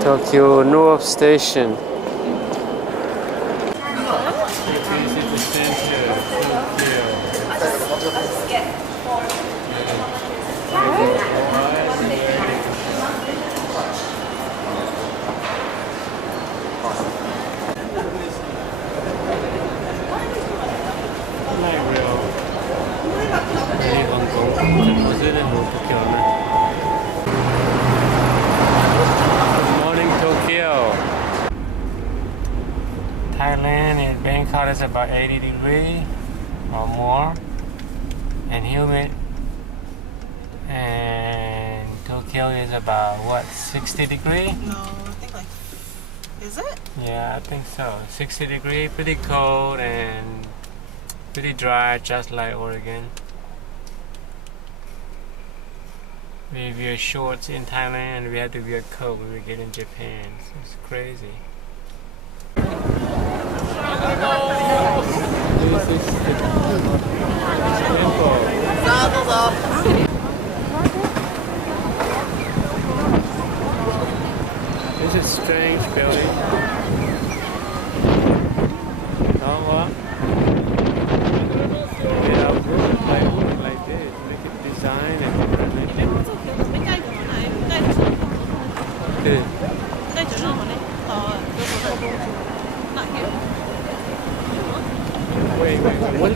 Tokyo North Station. Thailand in Bangkok is about 80 degrees or more and humid, and Tokyo is about what, 60 degrees? No, I think like, is it? Yeah, I think so. 60 degrees, pretty cold and pretty dry, just like Oregon. We wear shorts in Thailand and we had to wear a coat when we get in Japan. So it's crazy. This is the temple. This is a strange building. Oh, what? Made of wood, like this. Make it design and everything. Good. Wait.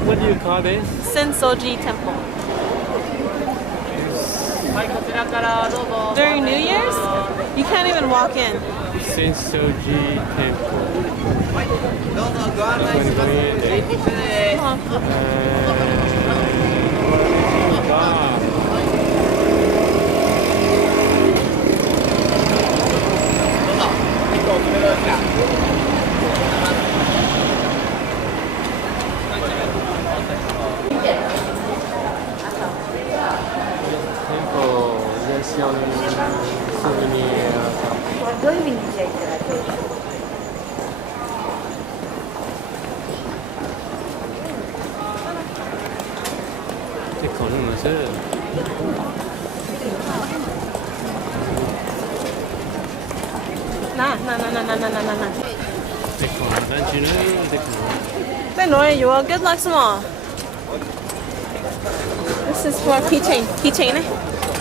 What do you call this? Ncig Temple. During New Year's, you can't even walk in. Ncig Temple. 거는 것을 나. you are good luck small. This is for keychain.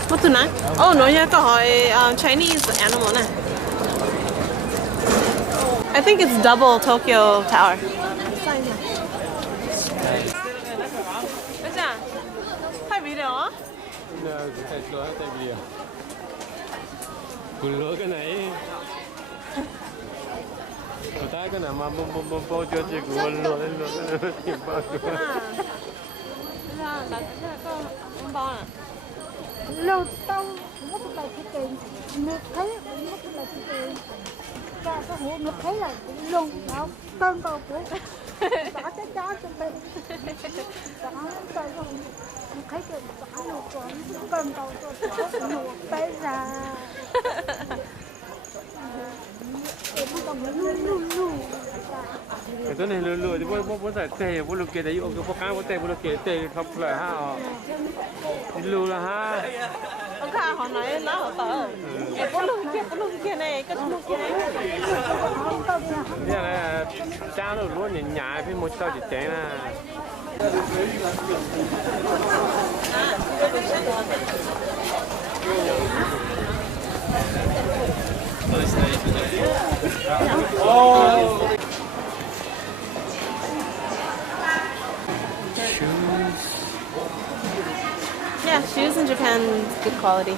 What to na? Oh no, you got Chinese animal na. I think it's double Tokyo Tower. Video? No, video. Gullo cái này. Người ta cái nào mà bom cho chị gullo lên tìm bao nhiêu. Lâu tao mất lại cái tiền, nước thấy mất lại cái tiền. Cái hũ nước thấy là luôn đó, cơn cầu của đã tới đó cho tôi. Đó tôi không thấy cái đó luôn rồi, cơn cầu tôi nổ té ra. Cái này lừa thì bố giải tệ, bố lừa kia đấy, ông cái bố cá bố tệ, bố lừa kia tệ không phải ha. Lừa là ha. Ông ta họ nói nó ở tờ. Bố lừa kia này, cái lừa kia này. Cái này cha nó luôn nhìn nhảy với một tao chỉ té na. Oh. Shoes. Yeah, shoes in Japan, good quality.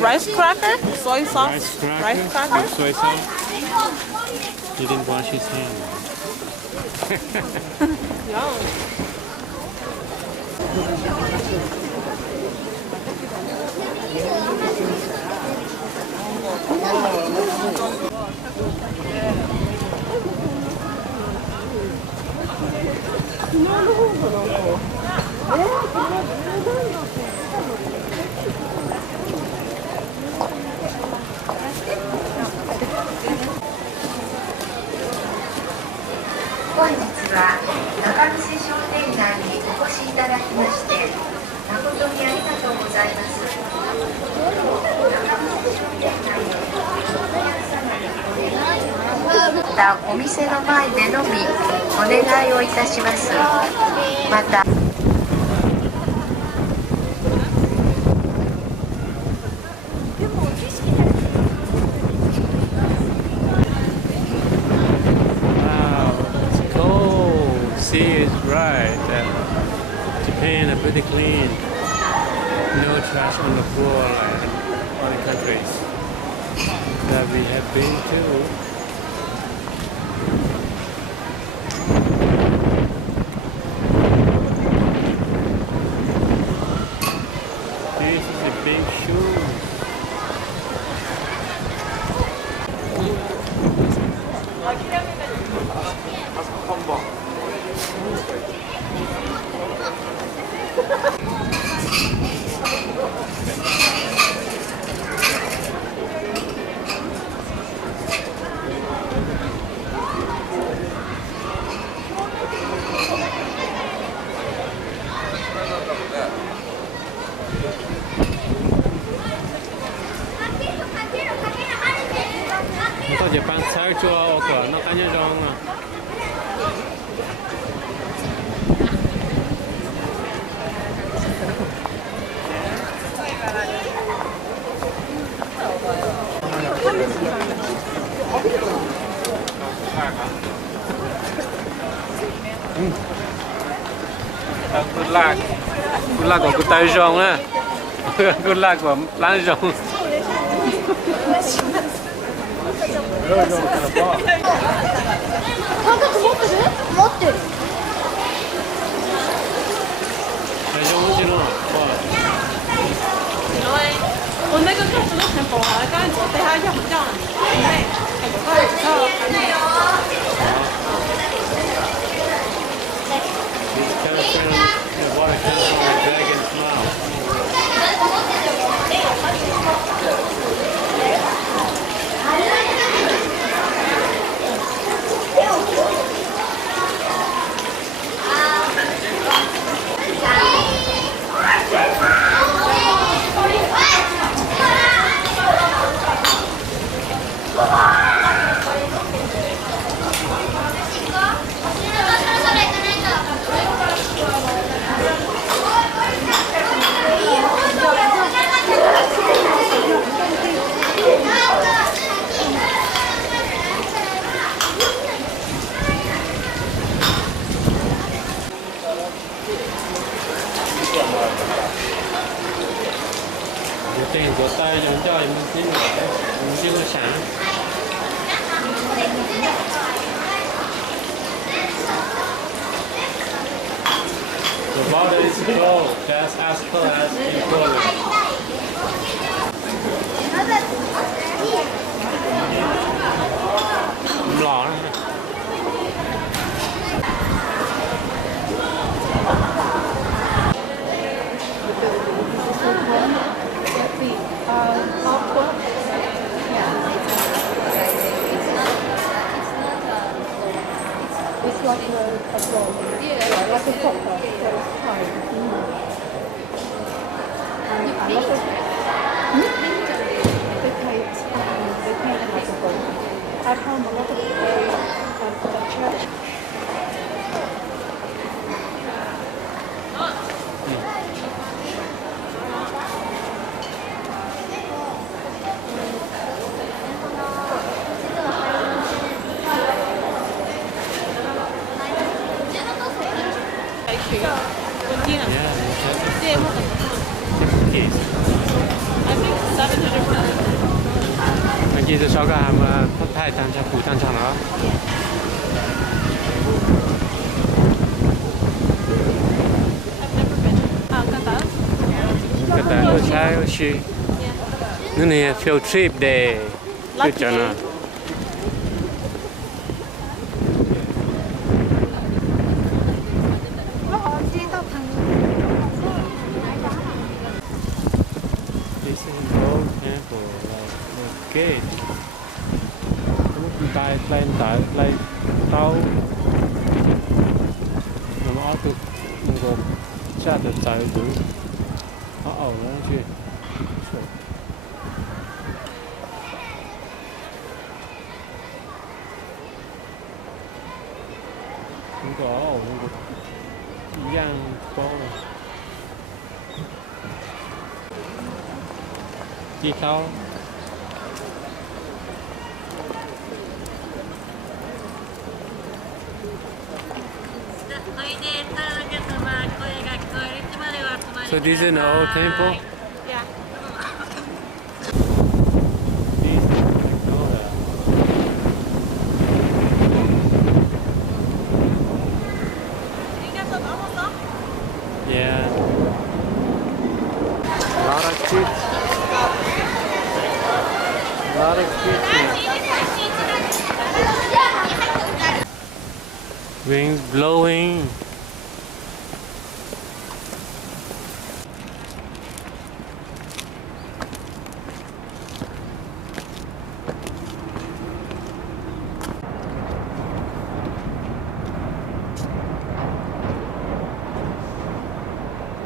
Rice cracker? Soy sauce? Rice cracker? Soy sauce. He didn't wash his hands. Yum. だきまして誠にありがとうございます。またお店の前でのみお願いをいたします。またSea is right. Japan are pretty clean. No trash on the floor like other countries that we have been to. This is a big shoe. Có Nhật Bản sao chua của nó cá nhân rong à. Good luck của tay rong á. Good luck của lá rong. Tiền của tay giống cho mình xin một sáng. The border is closed, just as close as in Poland. Lỏ này. It's like a roll. Yeah, like a popper. So it's tight. And a lot of they paint it like a bowl. At home, a lot of the church. Anh chị cho cả mà phát thải tăng cho phụ tăng cho nó. Qatar có sai có gì? Nó này field trip để cứ cho nó. Okay. Tay lên tàu nó ở từ 下的仔女，好嘔上去。如果哦，如果一样高了，低高。So this is an old temple. Yeah. Yeah. A lot of kids. A lot of kids. Wings blowing.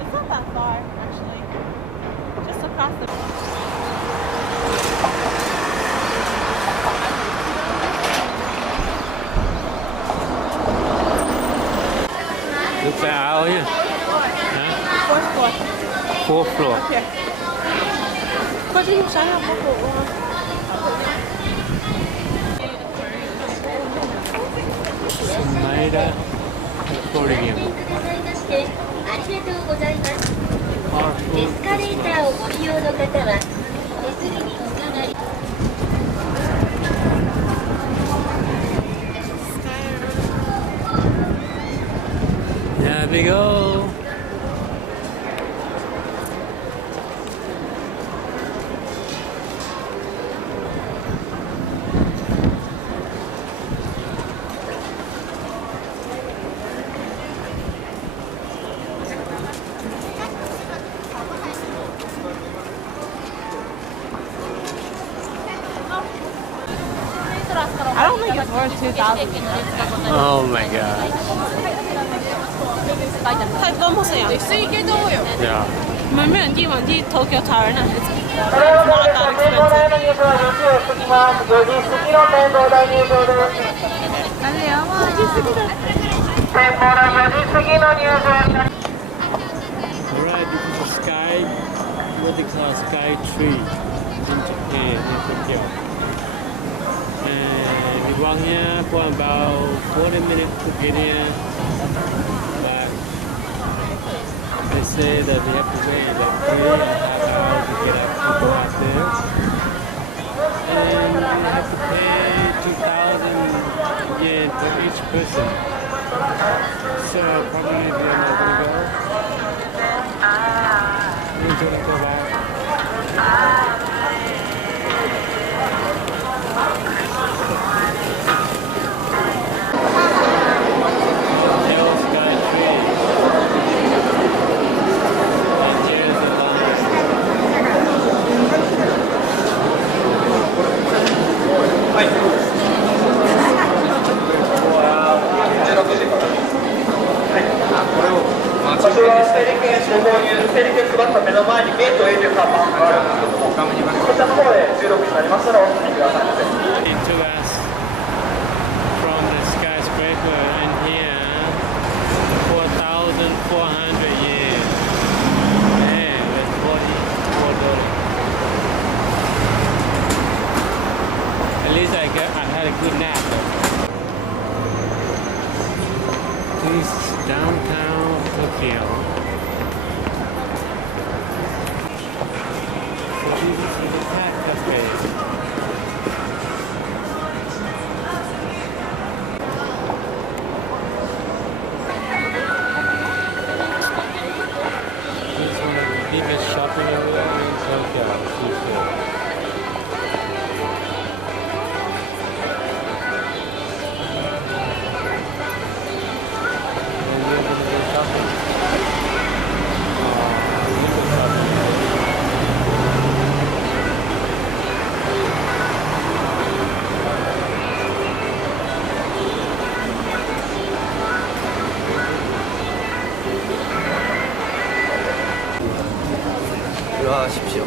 It's not that far, actually. Just across the. Looks like out here. Huh? Fourth floor. Fourth floor. Up here. 快进入山上不走啊。Maida Aquarium. ありがとうございます。エスカレーターをご利用の方は手すりにつながり There we go. I don't think it's worth 2,000. Oh my god. 太多冇成人。Yeah. 唔係咩人以為啲 Tokyo Tower 呢？It's not that expensive. 。Alright, this is a sky, what they call sky tree in Japan, in Tokyo. And we walk here for about 40 minutes to get in. But they say that we have to wait like 3.5 hours to get up to go out there. And we have to pay 2,000 yen for each person. So probably we are not going to go. We're going to go back. It took us from the skyscraper and here 4,400 yen. Man, that's $44. At least I had a good nap. This is downtown Tokyo. So this is the cat cafe. It's one of the biggest shopping areas in Tokyo. And we're going to go shopping. Window shopping. 가십시오.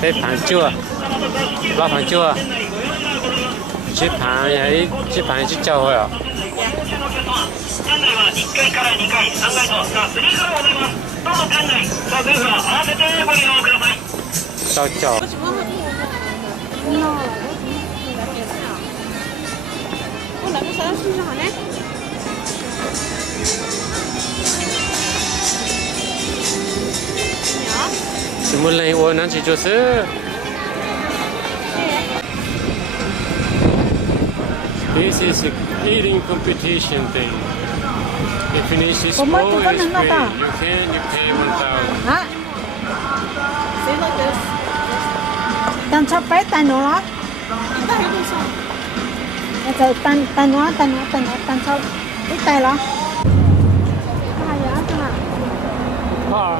배 반쭈아, 와 반쭈아. 집 반이 집 반이 진짜 좋아요. 館内は1階から2階、3階とさあ3からございます。どうぞ館内、さあ全部合わせてご利用ください。 쩌쩌. là cái sao xin hả nè 주물레이 원한지 주스. This is a eating competition thing. You finish this bowl, it's free. You pay 1,000. hả see like this tan sắp bé tan nó rồi tan nó tan sắp ít tay đó hai giá chứ hả 아.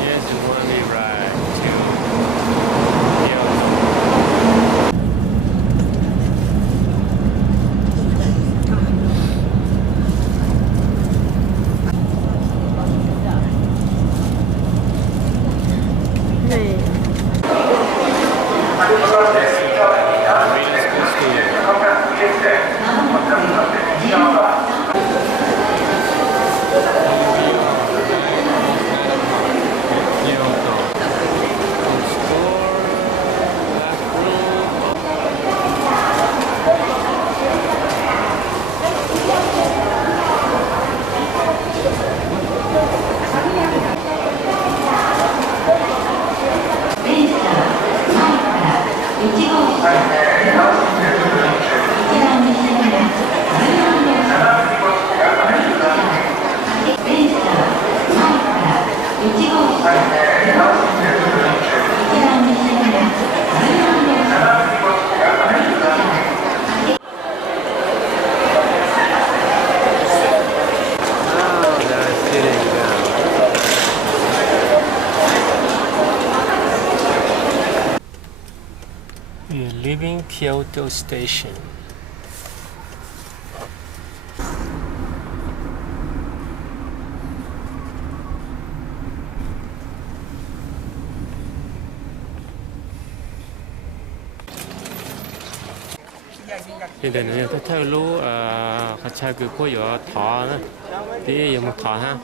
Yes, you want me right to Kyoto. này We are leaving Kyoto Station. Hiện tại này tôi theo lú khách cha cứ có gió thọ nữa, đi giờ một thọ ha.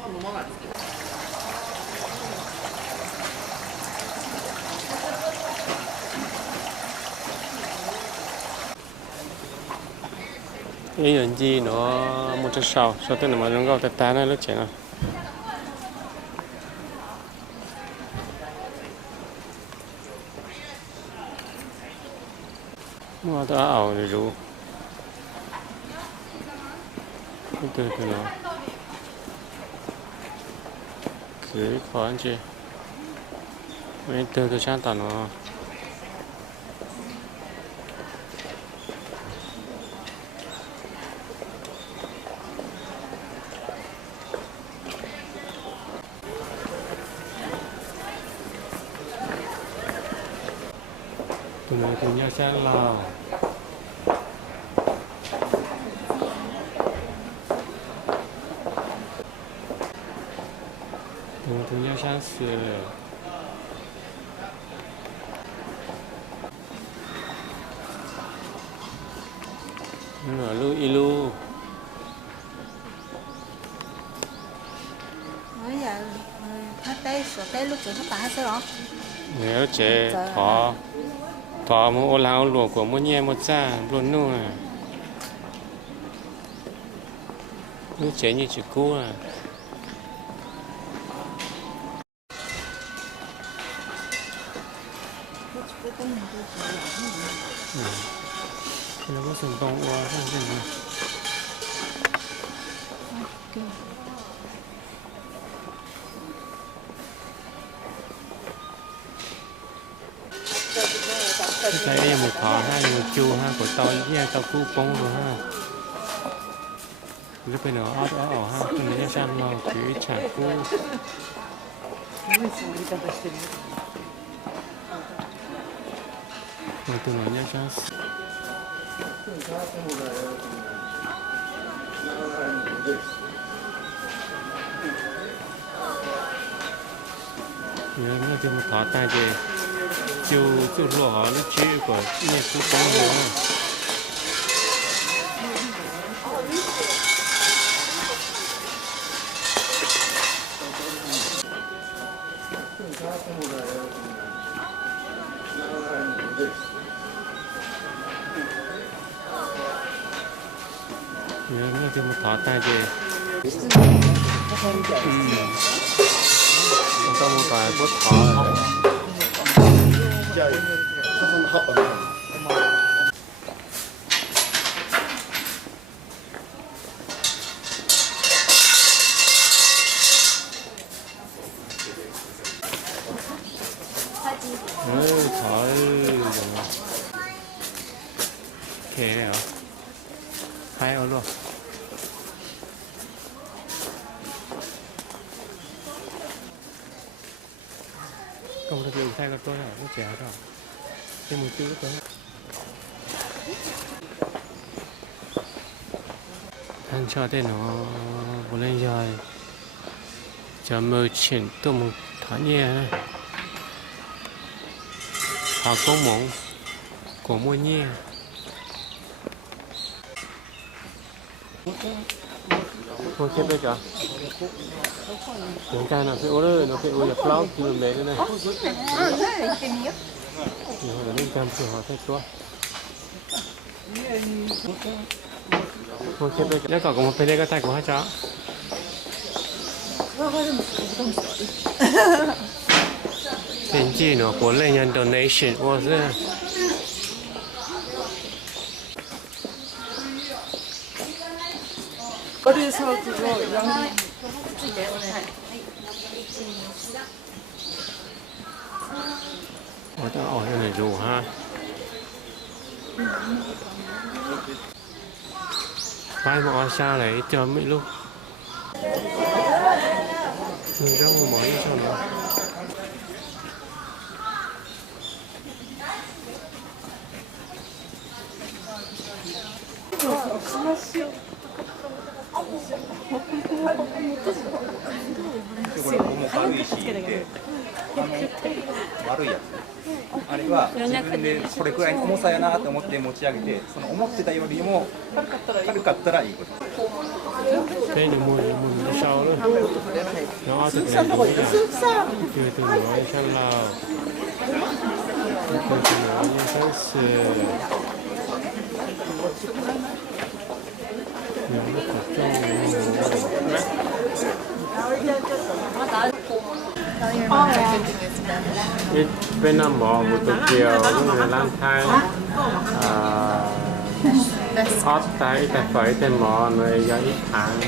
Cái gì gì nó một chút sau tới nó mà nó gạo tạt nó lúc chén à. Mua tao ảo rồi đủ. Từ từ nó. Cứ khó anh chị. Mình từ sang tao nó. Tụi mình cùng nhau sang Lào. Tụi mình cùng nhau sang Sửa. Nhưng mà lưu ilu. nói giờ hết tay sửa tay lúc trước hết tay hết rồi Nếu chế khó. thọ một ô lao lụa của một nhẹ một cha luôn nu à nu chế như chữ cũ à nó có sừng bông oa không gì nữa cái đây một thỏ ha một chu ha của tao với tao cú bông rồi ha lúc bên nó ót ó ha cái này sang màu cứ chả cú rồi từ nó nhá sang nhớ nó thì một thỏ tay thì chiều lúa nó chỉ của nhà cú bông rồi nhớ nó thì một thỏ tay thì có một vài bút thỏ thế này hả? Hai ở luôn. Không được dùng thay con tôi hả? Nó trẻ rồi. Thêm một chút nữa. Ăn cho tên nó vô lên rồi. Cho mơ chuyển tôi một thỏa nhẹ này. Họ có mộng của mua nhẹ. Thôi xếp đây cả. Những cái nào phải ố đó, nó phải ố là cloud thì mình bé nữa này. Thì họ là nên cam thì họ thay chua. Thôi xếp đây cả. Nhớ còn có một bên đây cái tay của hai cháu. Ncig nó của lên nhân donation, wow thế. 어디서 그거 양 Ủa tao ở đây này dù ha. Vai mà sao lại cho mấy lúc. Người ra một món sao nữa.これ重軽いしって悪いやつあれは自分でこれくらいの重さやなと思って持ち上げてその思ってたよりも軽かったらいいこと Thế thì mua sau nữa. Nó thực hiện đúng là chưa từng nói sang Lào. Chưa từng nói như sáng sửa. Những cái cột trong bên Nam Bộ của Tokyo cũng là lang thang hot tại phải tên mò người do ít tháng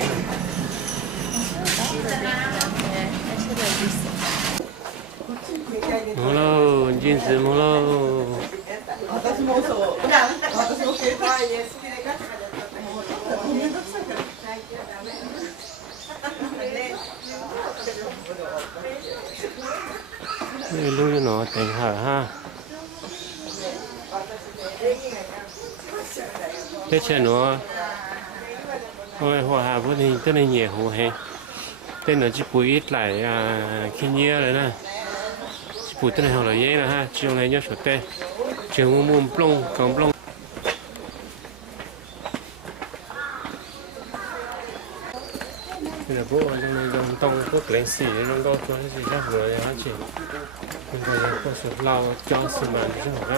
mua lô jeans mua lô luôn nó thành hở ha. Thế chơi nó ôi hòa hà vô thì tên này nhiều hồ hè tên nó chỉ bùi ít lại khi nhớ rồi nè chỉ bùi tên này họ là dễ là ha chiều này nhớ số tên chiều mua plong còn plong bây giờ bố ở trong này dòng tông quốc lên xỉ nó đâu cho cái gì khác rồi hả chị mình còn có số lao cho sự mà chứ không ra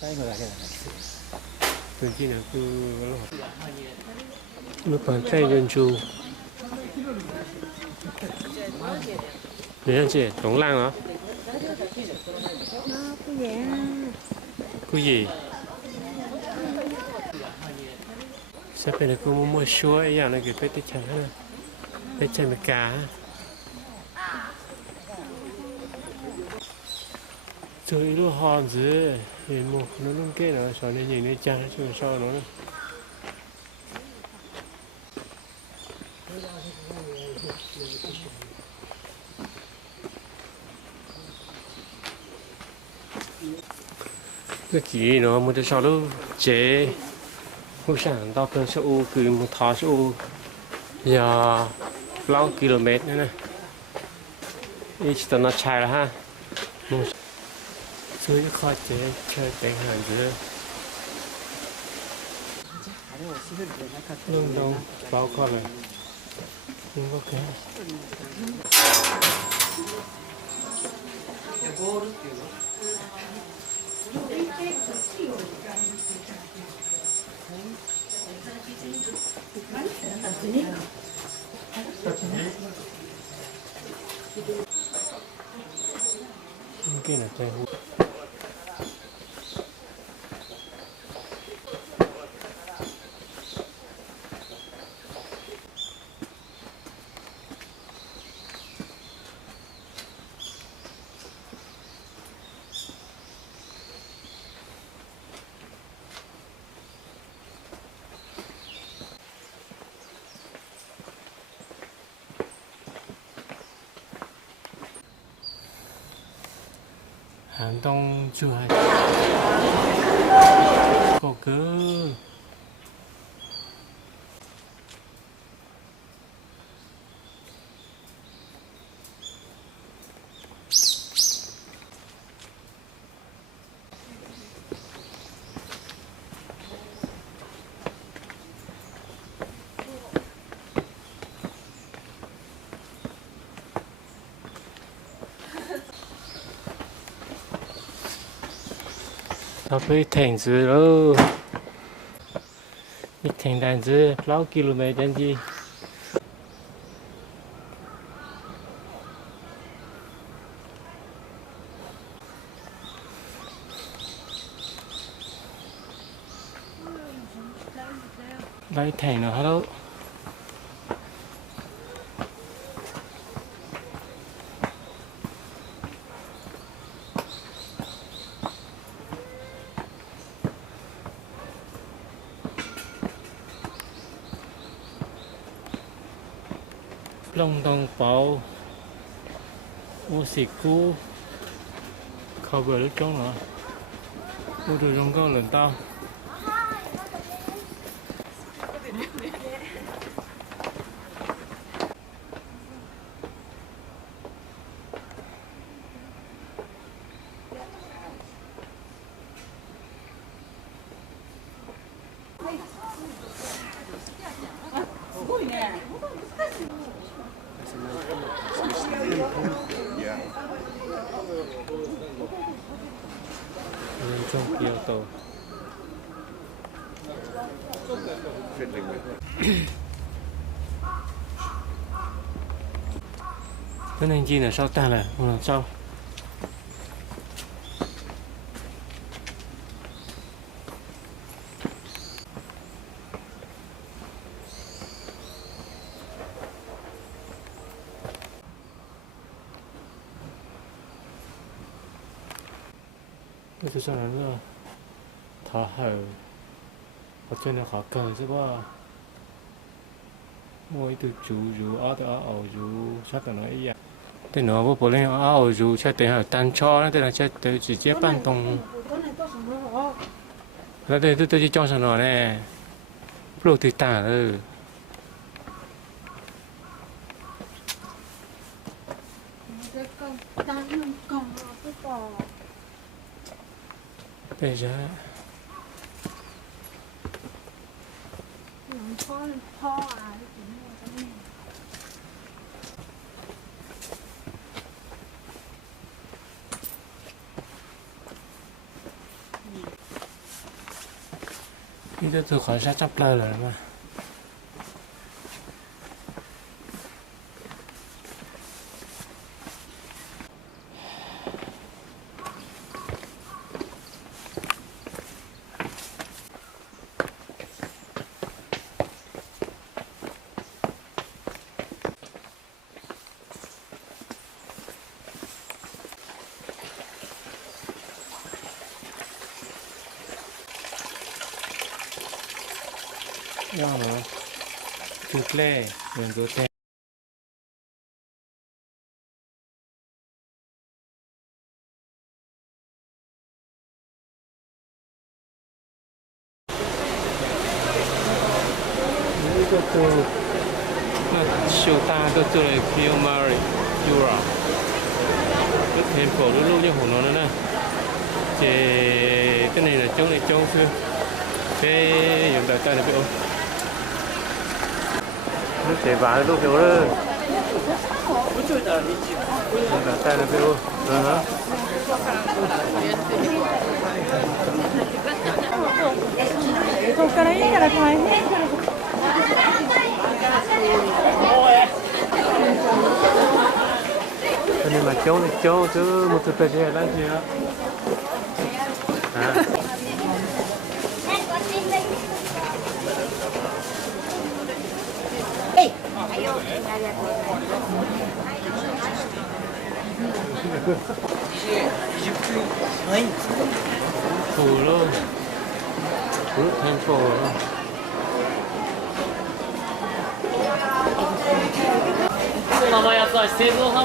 最後だけだね。最近呢cứ lúc còn tay dân chu để chị tổng lang hả cái gì sắp bên này cô mua xua ấy dạng này cái phải chặt hết phải chặt mấy cá chơi lúc hòn gì thì một nó luôn kia nó sau này nhìn nó chặt nó sau nó cái gì nó một cái sau đó chế hôm sáng tao cần số u cứ một tháo số u giờ lâu km nữa nè ít tao nó chạy là ha chơi cái khó chế chơi đánh hàng dưới lưng đông bao con này không có cái cái là chai hút寒冬就还够格。Sắp tới thành dưới rồi, đi thành đàn dưới, bao km đến gì? Đây thành rồi hello. Long Dong Bảo ô xịt cú khâu bờ nước trống nữa ô đồ trong con lần tao trong Kyoto. Cái này gì là sao ta là một lần sau. cái sao nó thở hở ở trên là khó cần chứ quá mỗi từ chú ở từ ở chú chắc là nói vậy thì nó vô bổ lên ở chú chắc tới là tan cho nó tức là chắc tới chỉ chế ban tông là đây tôi chỉ cho sao nó nè pro thì tả rồi bây giờ Đi từ từ khỏi sát chấp lời rồi mà. Đó nữa. Chút lê, đừng có tè. Kyoto, Kyoto là Kiyomari, Yura. Cái thành phố lúc lúc như hồ nó nè. Cái này là chỗ phía. Cái hiện tại đây là cái ô. Lúc chạy vã lúc kiểu đó. Hiện tại đây là cái ô. Hả? Cô cái đấy là phải hết. Cho nên mà chỗ chứ một thực tế là gì á? À. Phủ luôn. Phủ thành phố luôn.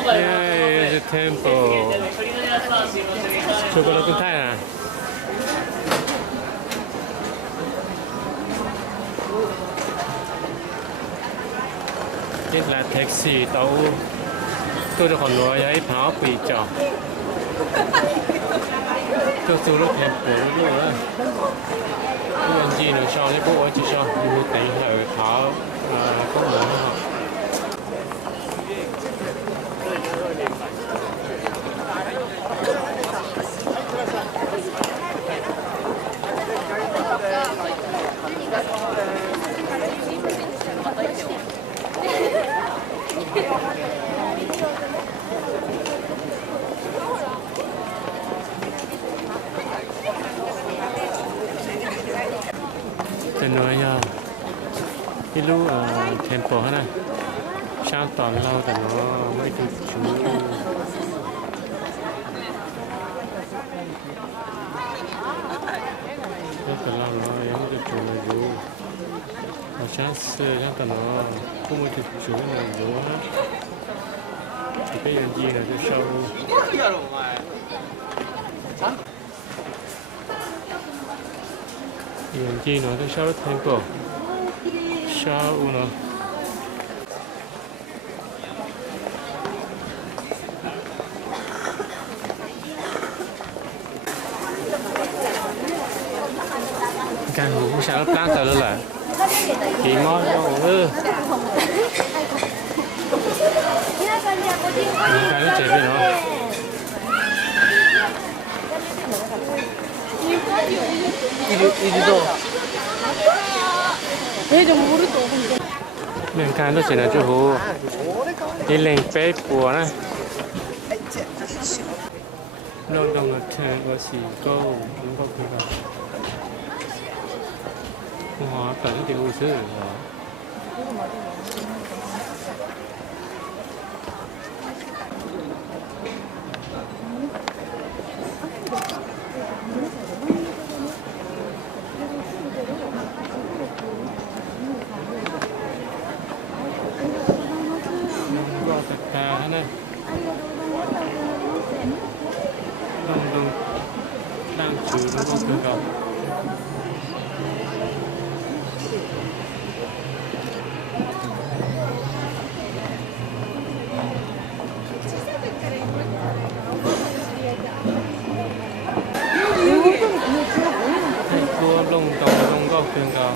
Yeah, it's a temple. Chocolate Thai à? Đây là taxi tàu. Tôi được còn nói ấy pháo bị chọc. Tôi xuống lúc temple luôn đó. Cái anh gì nó cho cái bộ chỉ cho mua tiền ở pháo có người họ. Tôi nói nhau cái lũ temple hết này sao toàn lâuแต่nóไม่ถูกชูแต่เรายังไม่ถูกชูเลยดูเราชาร์จแต่nó khôngไม่ถูกชูเลยดูฮะthì cái gì là cái show Hiện chi nó cái show temple show nó càng ngủ sao nó plán tới là thì ngon đâu cái nó chạy về nó mình cái nó chỉ là chỗ hồ đi lên bếp của nó lâu đông là thường có gì câu cũng có cái nào hóa tận thì u sữa này đông đang chữ nó có cơ cầu đông có cơ cầu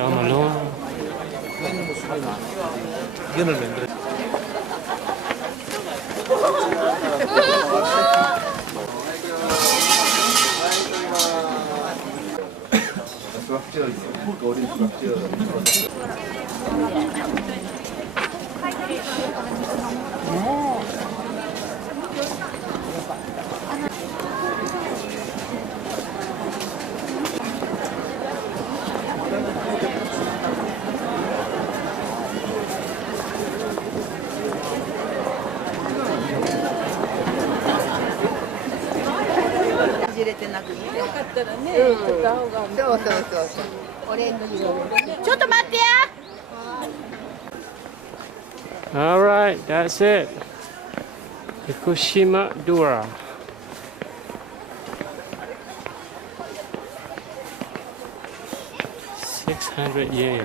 말로. 이견을 만들어. All right, that's it. Hiroshima Dura. yen.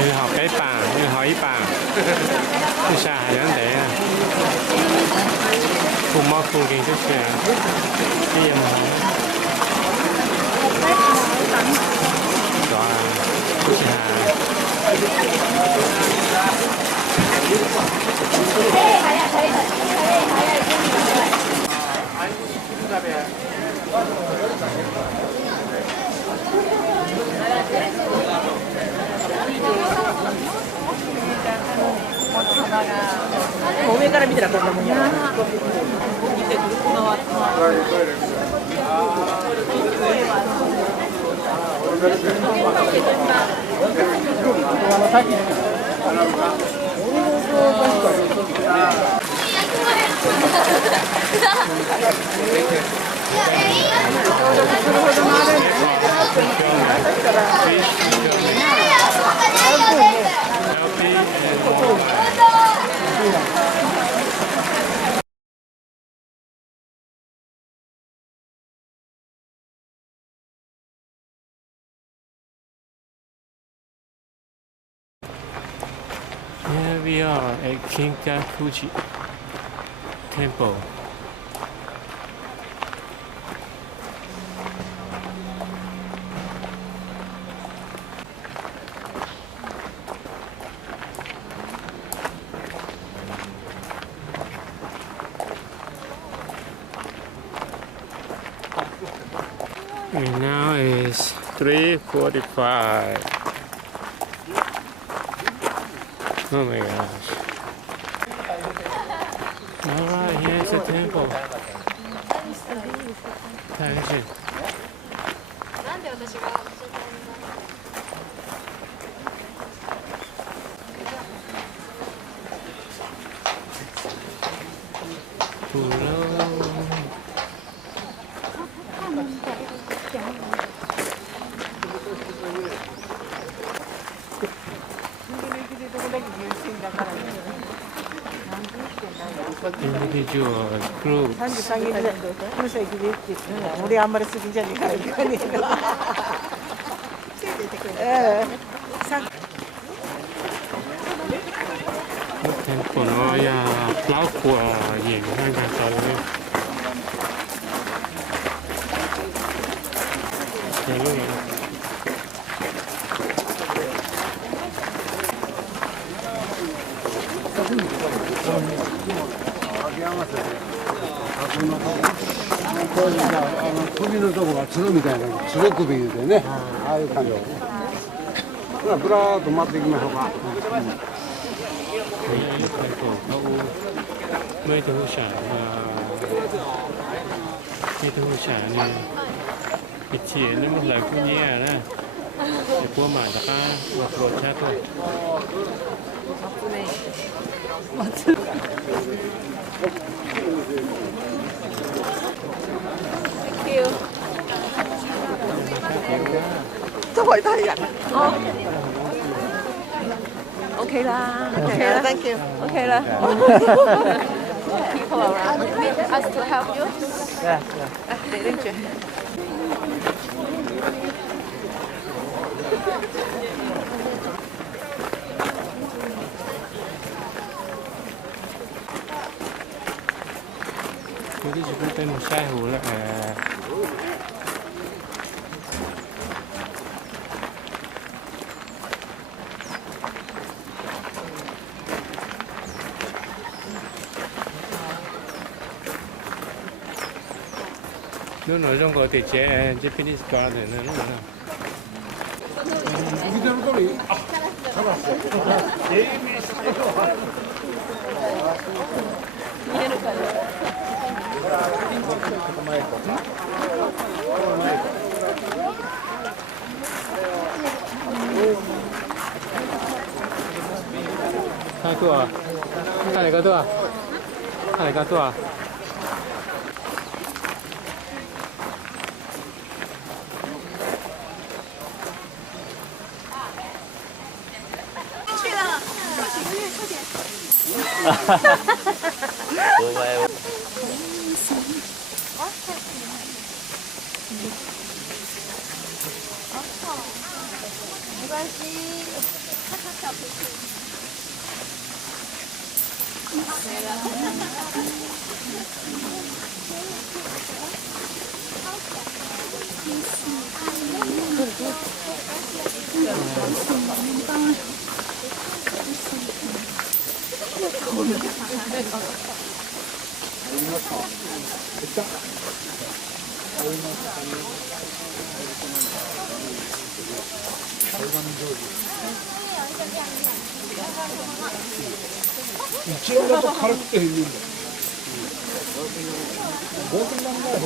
Đi học cái bà, đi hỏi ý bà. Tôi xa hải dẫn để à. Phụ mơ phụ kiện tôi xe. Bây giờ mà hỏi. Đó là tôi xa hải. Here we are at Ncig Temple. And now it's 3:45. Oh my gosh. Alright, here's the temple. Taiji. Individual groups. Temple nó lão của nhìn hai bàn tới thế luôn. Mấy thứ sản này Kecil ni mah lagunya lah. Dia mah tak kan, buat satu. Thank you. Sao vậy thầy ạ? Ok là. Ok là. Thank you. Ok là. People around. Us to help you. Yeah. Để lên chuyện. Jadi juga kita musyahu lah. Nó nói trong có thể chế Japanese garden nữa đó. Hai tua, hai này có tua, hai này có tua. 이쪽으로도 가볍게 흘린다. 모든 남자가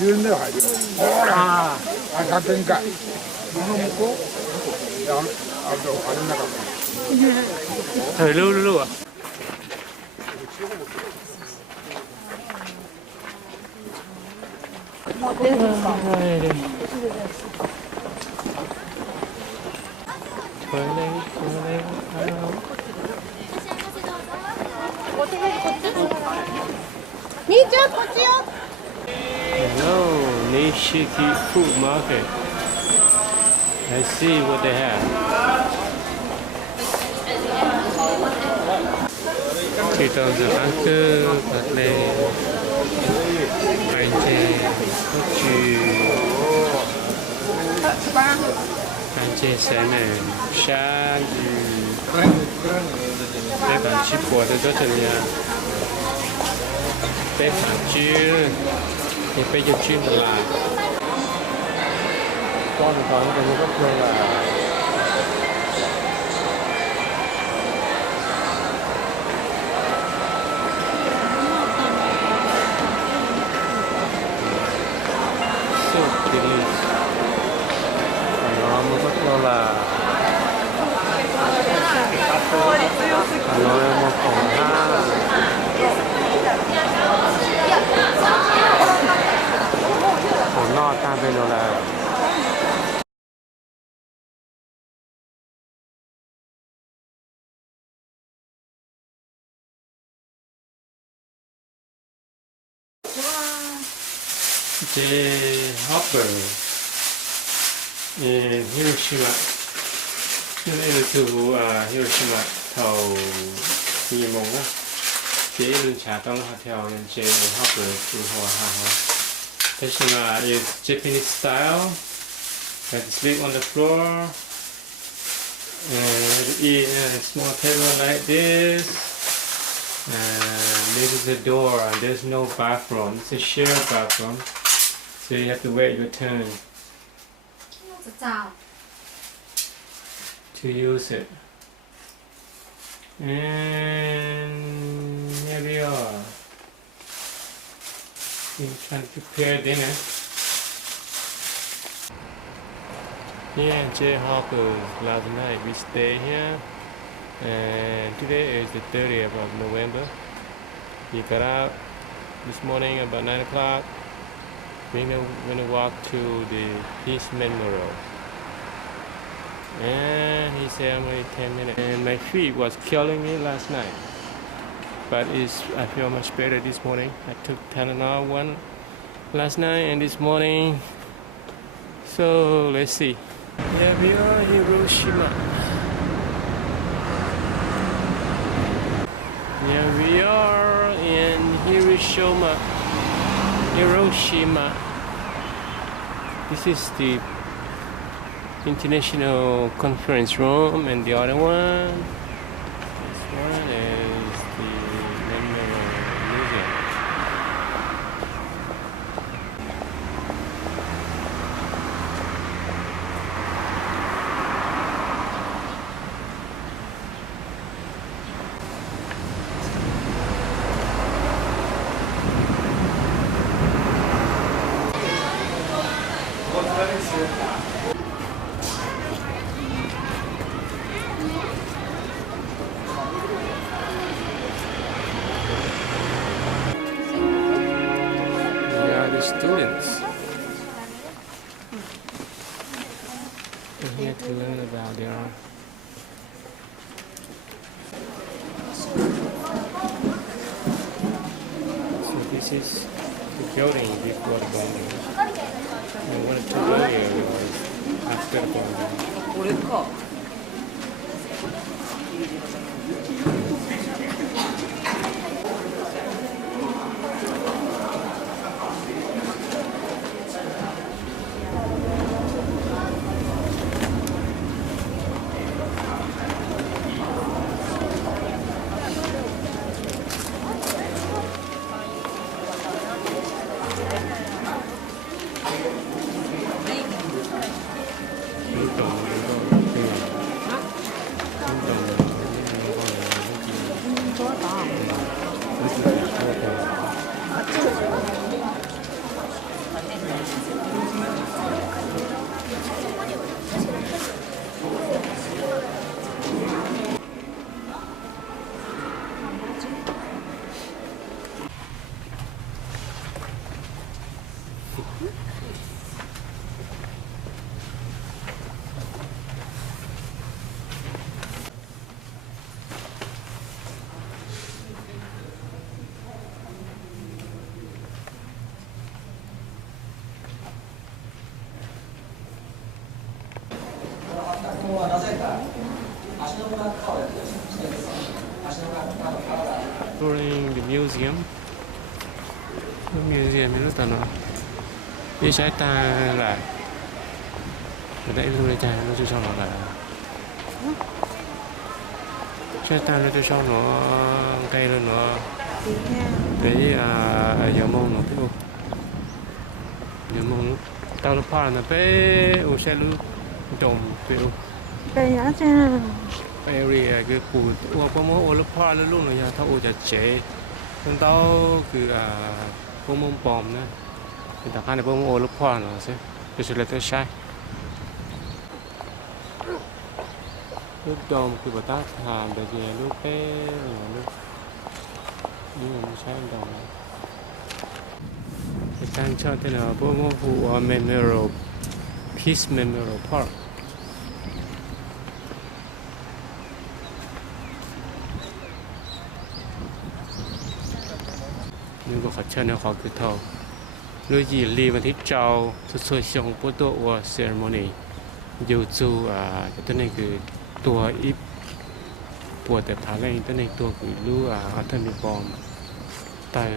이런 데 가야 돼. 갔으니까 이거 먹고 앞으로 가는 나가. Thời lưu lưu à? Hello, Ncig food market. Let's see what they have. Kyoto ăn cơm, bát lê, bánh chè, bánh chè xén này, sa cái bản chip của tôi rất là nhiều. Cái bản chip thì bây giờ chip là con cái rất là the hopper in Hiroshima. To Hiroshima tàu đi mông á, chế luôn trả tông theo chế hopper to hoa. This one is Japanese style. It's big on the floor. And eat a small table like this. And this is the door. There's no bathroom. It's a shared bathroom. So you have to wait your turn to use it. And here we are. We trying to prepare dinner. Yeah, Jayhawk last night we stayed here, and today is the 30th of November. We got out this morning about 9 o'clock. We're gonna walk to the Peace Memorial. And he said only 10 minutes. And my feet was killing me last night. But I feel much better this morning. I took Tylenol one last night and this morning. So let's see. Yeah, we are in Hiroshima. Yeah, we are in Hiroshima. This is the international conference room, and the other one, this one is the memorial museum. Students. We're here to learn about their So this is the building before the bombing. And what it took earlier was after the bombing. Touring the museum. The museum rất là nó đi trái ta lại ở đây luôn trái nó chưa xong nó là trái ta nó chưa xong nó cây lên nó cái giờ mông nó tiêu giờ mông tao nó phá nó bé ô xe lú trồng tiêu cây nhã cha area cái cụ có mỗi ô lúc phá nó luôn rồi thao ô chả chế con tao cứ bông bông bom nữa thì ta khai là bông ô lúc phá nó sẽ là tôi sai lúc đầuคือbà ta làm để về lúc bé lúc nhưng mà sai đầu cái trang cho tên là bông vụ Memorial Peace Memorial Park. Nhưng có khả năng họ cứ thâu nơi gì li văn thích trao xuất sôi xong photo or ceremony dù dù cái này cứ tua ít bùaแต่phá lên cái này tua cứ lưu thân bị bom tại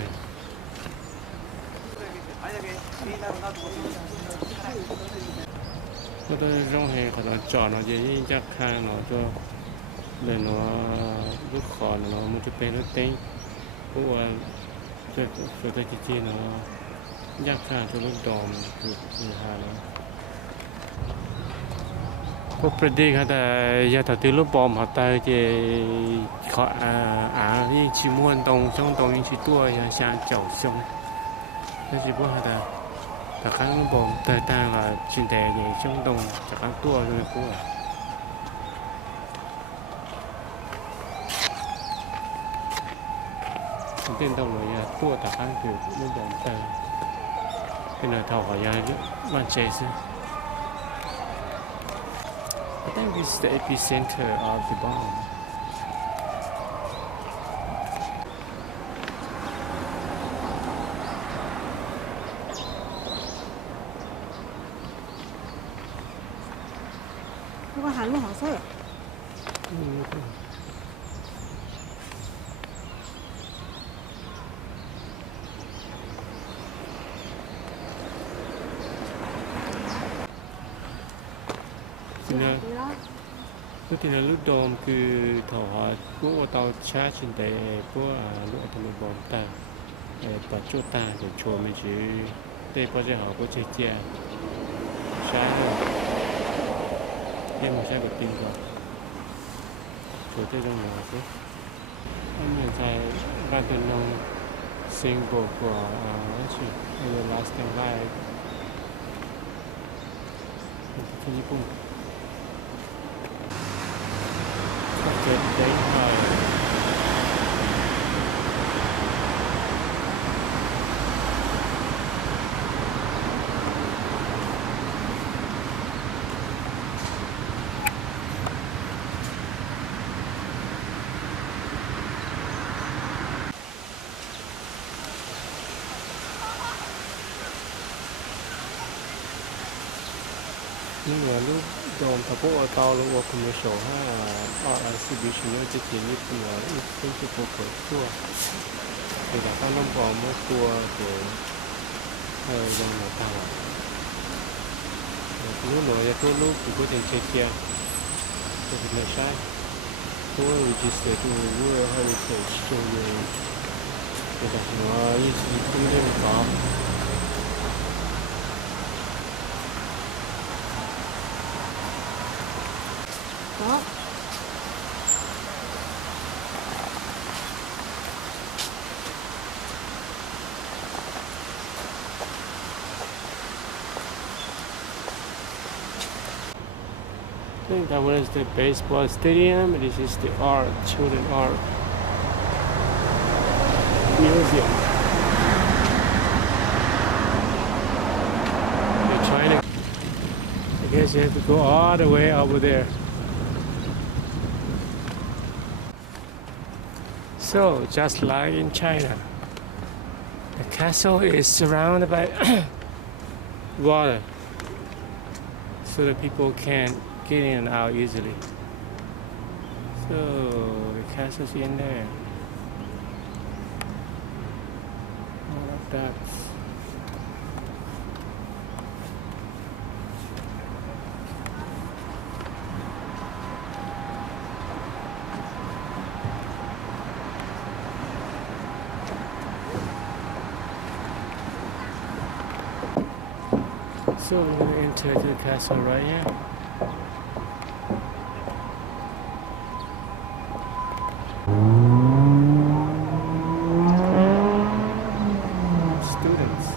nó tôi trong hè phải nó chọn nó dễ chắc khang nó cho để nó lúc khó nó một chút bé nó tính của cho tôi chỉ nó chắc khang cho lúc đòn được hà nóพวกประเด็นเขาแต่ยาถัดตีลูกบอมเขาแต่จะขอยิ่งชิมวนตรงช่องตรงยิ่งชิตัวอย่างเจ้าช่อง cái gì bố hả ta cả các nó bom tay ta là chuyện tệ vậy trong đồng cả các tua rồi cô à tên đồng rồi tua cả các kiểu nó bom tay cái này thầu hỏi ai chứ bạn chạy chứ I think this is the epicenter of the bomb. Có hẳn luôn hả sao? Lúc thì là lúc đồn cứ thầu họ của tàu cha trên đây của lúc thì mình bom ta và chỗ ta để cho mình chỉ đây bao giờ họ có chơi chơi trái rồi em một trái của tim rồi chỗ đây trong nhà chứ anh nhìn thấy ra từ nông sinh bộ của chị last time live cái gì cũng good day home. Nhưng mà lúc đồn thằng bố ở tàu lúc ở commercial ha ở exhibition nó chỉ như thế là ít cái phố cổ xưa thì là các năm bò mua cua của dân người ta lúc nổi ra tôi lúc thì có thể chơi kia tôi thì là sai tôi register to World Heritage cho người thì là nó ít không nên có Đó. I think that was the baseball stadium. This is the art, children art museum. They're trying to. I guess you have to go all the way over there. So, just like in China, the castle is surrounded by water, so that people can get in and out easily. So, the castle's in there. All of that. So we're going to enter the castle right here. Students.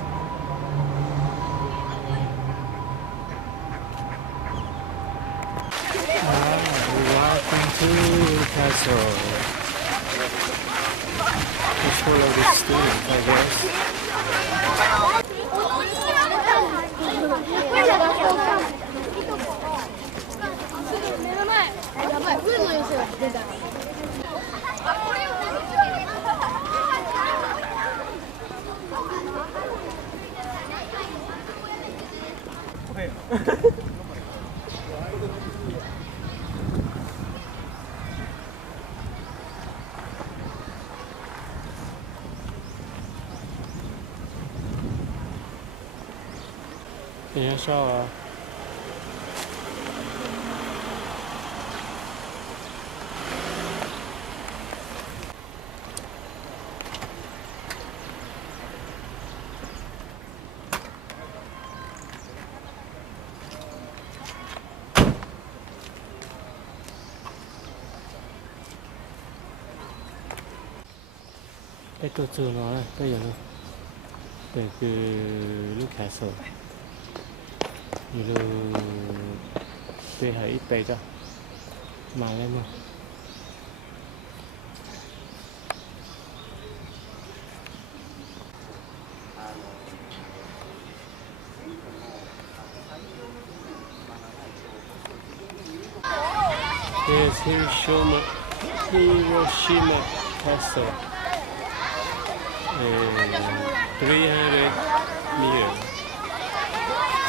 Welcome to the castle. It's full of the students, I guess. Dạ sao à? Cái cửa trường nó này, bây giờ nó นี่คือลูกแคสเซิลนี่ลูกเตะหายไปจ้ะมาแล้วมั้งYes, Hiroshima Castle. 300 meters.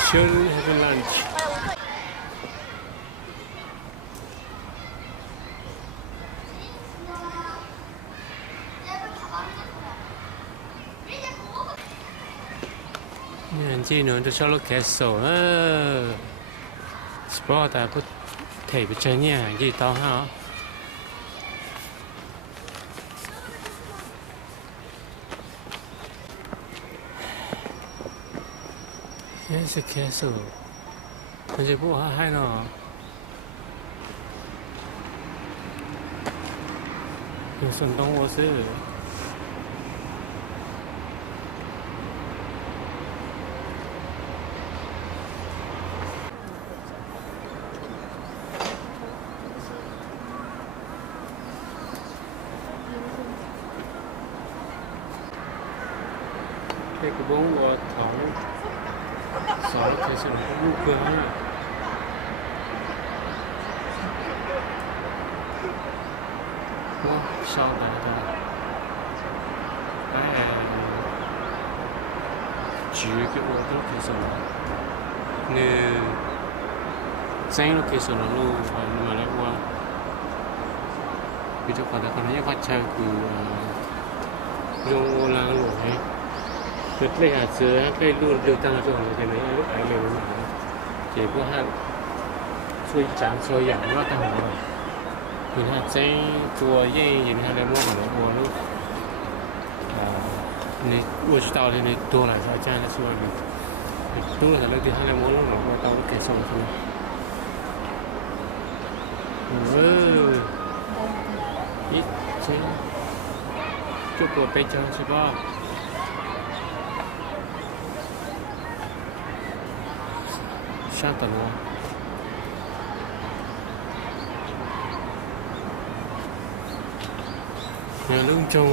Children having lunch. Ncig nữa cho nó castle. Sport ta có thể bị chơi nha, gì to hả? Here's a castle. Mình bộ hai nó. Mình sơn đông ô sư. Cái bóng của thỏ sáu thế sự nó cũng vừa ha wow sao đấy thôi cái chủ cái ô tô thế sự như sáng nó thế sự nó luôn mà lại qua bây giờ còn là còn những phát trang của dùng là nổi rất là sữa cái luôn được tăng cho cái này lúc ấy mình chỉ có hai suy giảm suy giảm nó tăng rồi mình hạt sẽ chùa dây nhìn hai là mua một mua lúc này mua cho tao thì này tua lại sao cha nó xui mình tua là lúc thứ hai là mua lúc một mua tao nó kẹt xong rồi ít chứ chụp của bây giờ chứ bao sáng tận luôn nhà nước trong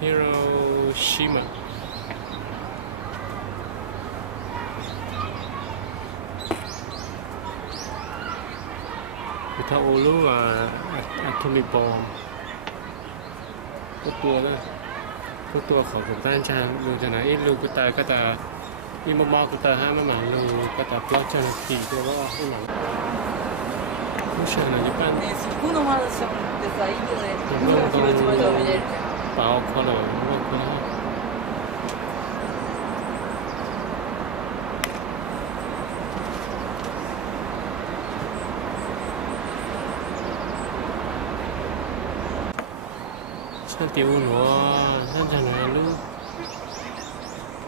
Hiroshima người ta ô lú atomic bomb có tua đó có tua khỏi của ta trang luôn cho này luôn cái ta im mò của ta ha mà luôn cái ta plug cho nó kỳ cho nó không nặng không sợ là như bạn Secondo uma das saídas, né? bảo có rồi không có đâu san tiêu nữa san chẳng là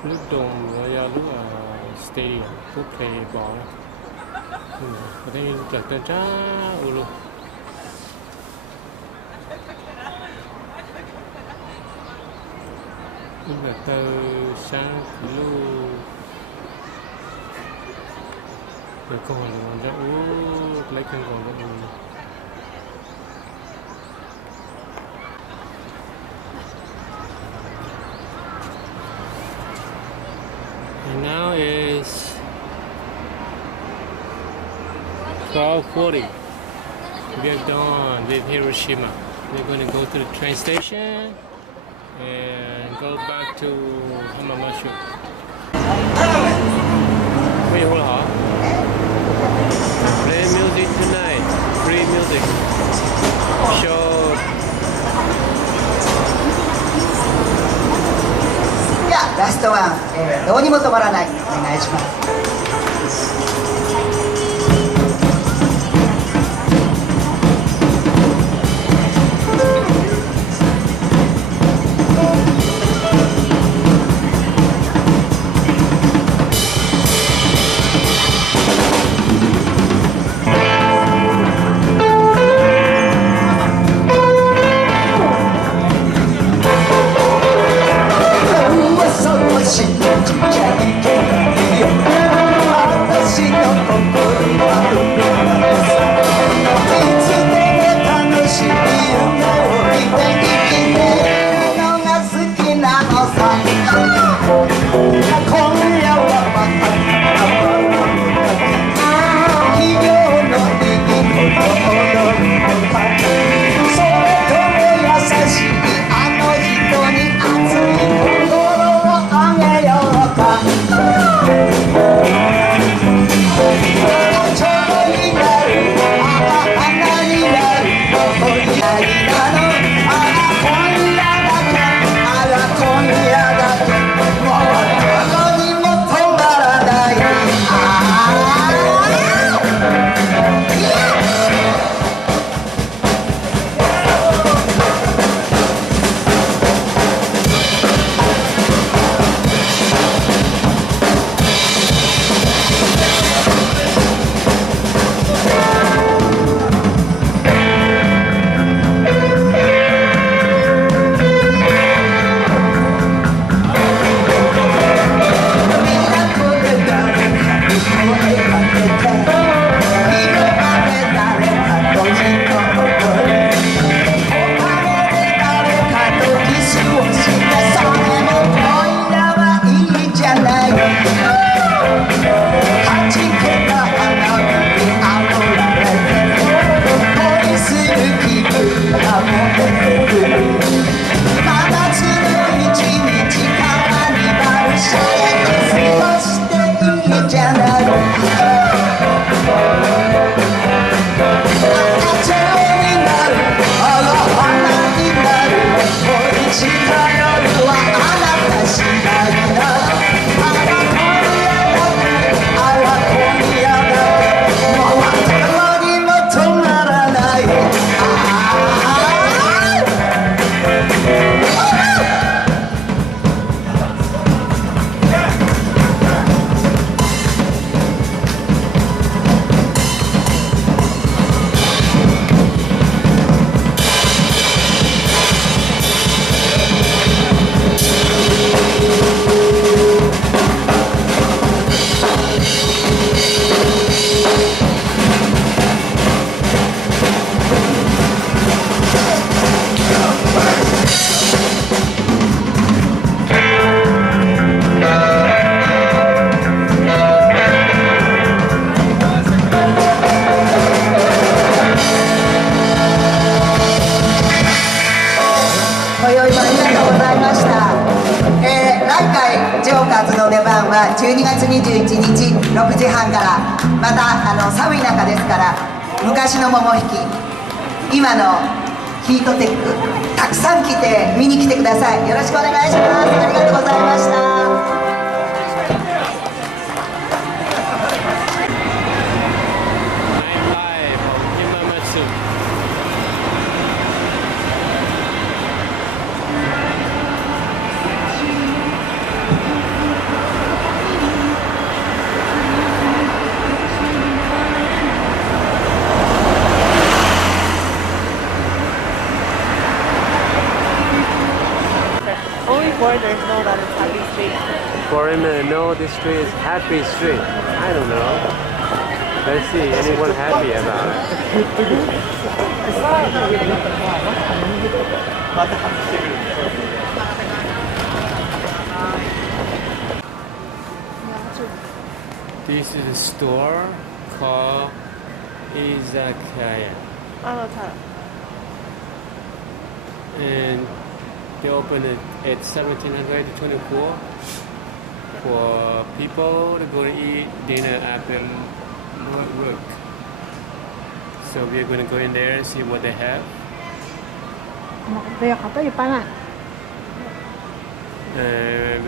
lúc đồng và lúc stadium lúc play ball ở đây chợt tên ra luôn nhưng mà từ sáng luôn rồi còn ra lấy con còn ra And now is 12:40. We are done with Hiroshima. We're going to go to the train station and go back to Hamamatsu. Wait, hold on. Play music tonight. Free music. Show. ではラストワン、どうにも止まらないお願いします。今宵もありがとうございました。来回ジョーカーズの出番は12月21日6時半から、また寒い中ですから昔の桃引き、今のヒートテックたくさん来て見に来てください。よろしくお願いします。ありがとうございました。Only foreigners know that it's happy street. Foreigner know this street is happy street. I don't know. Let's see anyone happy about it. This is a store called Izakaya. And they open it at 1724 for people to go to eat dinner after work. So we're going to go in there and see what they have. We're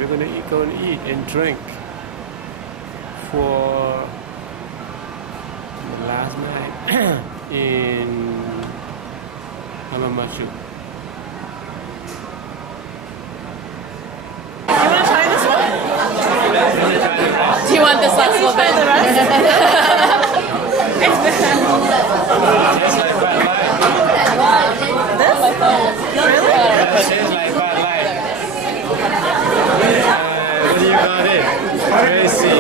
going to go and eat and drink for the last night in Hamamatsu. Do you want this last little bit? The rest? This? Really? What do you got in? Crazy.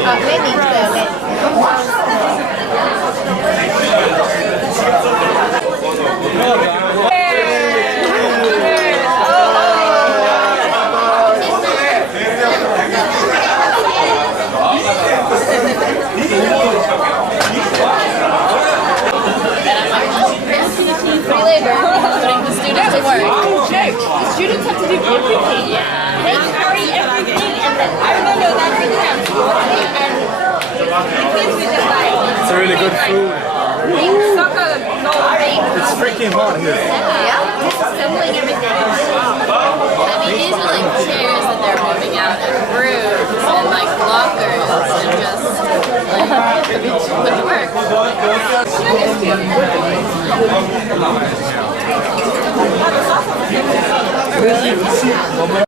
Putting the students to work. The students have to do everything. Yeah. They carry everything, and then I remember that really around school, and the kids were just like. It's a really good food. It's freaking hot here. Yeah. Assembling everything. I mean, these are like chairs that they're moving out, and brooms, and like lockers, and just like put to work. Really?